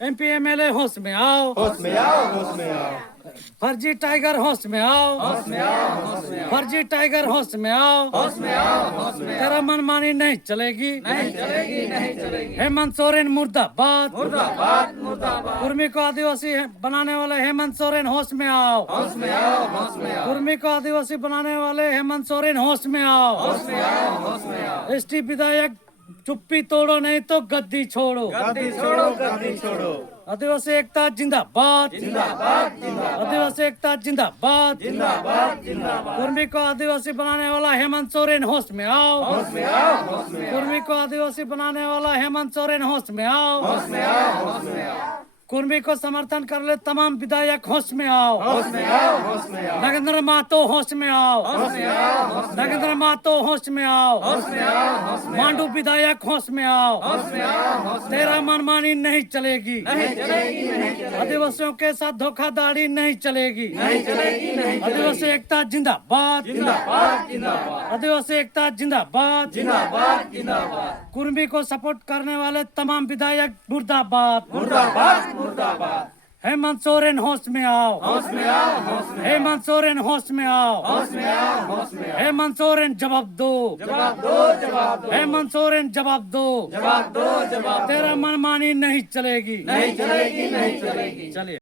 MP MLA होश में आओ, होश में आओ, होश में आओ। फर्जी टाइगर होश में आओ, होश में आओ, होश में आओ। फर्जी टाइगर होश में आओ, होश में आओ, होश में आओ। तेरा मनमानी नहीं चलेगी, नहीं चलेगी, नहीं चलेगी। हेमंत सोरेन मुर्दाबाद, मुर्दाबाद, मुर्दाबाद। कुर्मी को आदिवासी बनाने वाले हेमंत सोरेन होश में आओ, होश में आओ, होश में आओ। कुर्मी को आदिवासी बनाने वाले हेमंत सोरेन होश में आओ, होश में आओ, होश में आओ। एसटी विधायक चुप्पी तोड़ो नहीं तो गद्दी छोड़ो, गद्दी छोड़ो, गद्दी छोड़ो। आदिवासी एकता जिंदाबाद, जिंदाबाद, जिंदाबाद। आदिवासी एकता जिंदाबाद, जिंदाबाद, जिंदाबाद। कुर्मी को आदिवासी बनाने वाला हेमंत सोरेन होश में आओ, होश में आओ, होश में आओ। कुर्मी को आदिवासी बनाने वाला हेमंत सोरेन होश में आओ, होश में आओ, होश में आओ। कुर्मी को समर्थन कर ले तमाम विधायक होश में आओ, होश में आओ, होश में आओ। नगेंद्र महतो होश में आओ, होश में आओ, होश में आओ। नगेंद्र महतो होश में आओ, होश में आओ, होश में आओ। मांडू विधायक होश में आओ, होश में आओ, होश में तेरा मनमानी नहीं चलेगी, नहीं चलेगी, नहीं चलेगी। आदिवासियों के साथ धोखाधड़ी नहीं चलेगी, नहीं चलेगी, नहीं आदिवासी एकता जिंदाबाद, जिंदाबाद, जिंदाबाद। आदिवासी एकता जिंदाबाद, जिंदाबाद, जिंदाबाद। कुर्मी को सपोर्ट करने वाले तमाम विधायक मुर्दाबाद, मुर्दाबाद, मुर्दाबाद। हेमंत सोरेन होश में आओ, होश में आओ, होश में आओ। हेमंत सोरेन होश में आओ, होश में आओ, होश में आओ। हेमंत सोरेन जवाब दो, जवाब दो, जवाब दो। हेमंत सोरेन जवाब दो, जवाब दो, जवाब दो। तेरा मनमानी नहीं चलेगी, नहीं चलेगी, नहीं चलेगी। चलिए।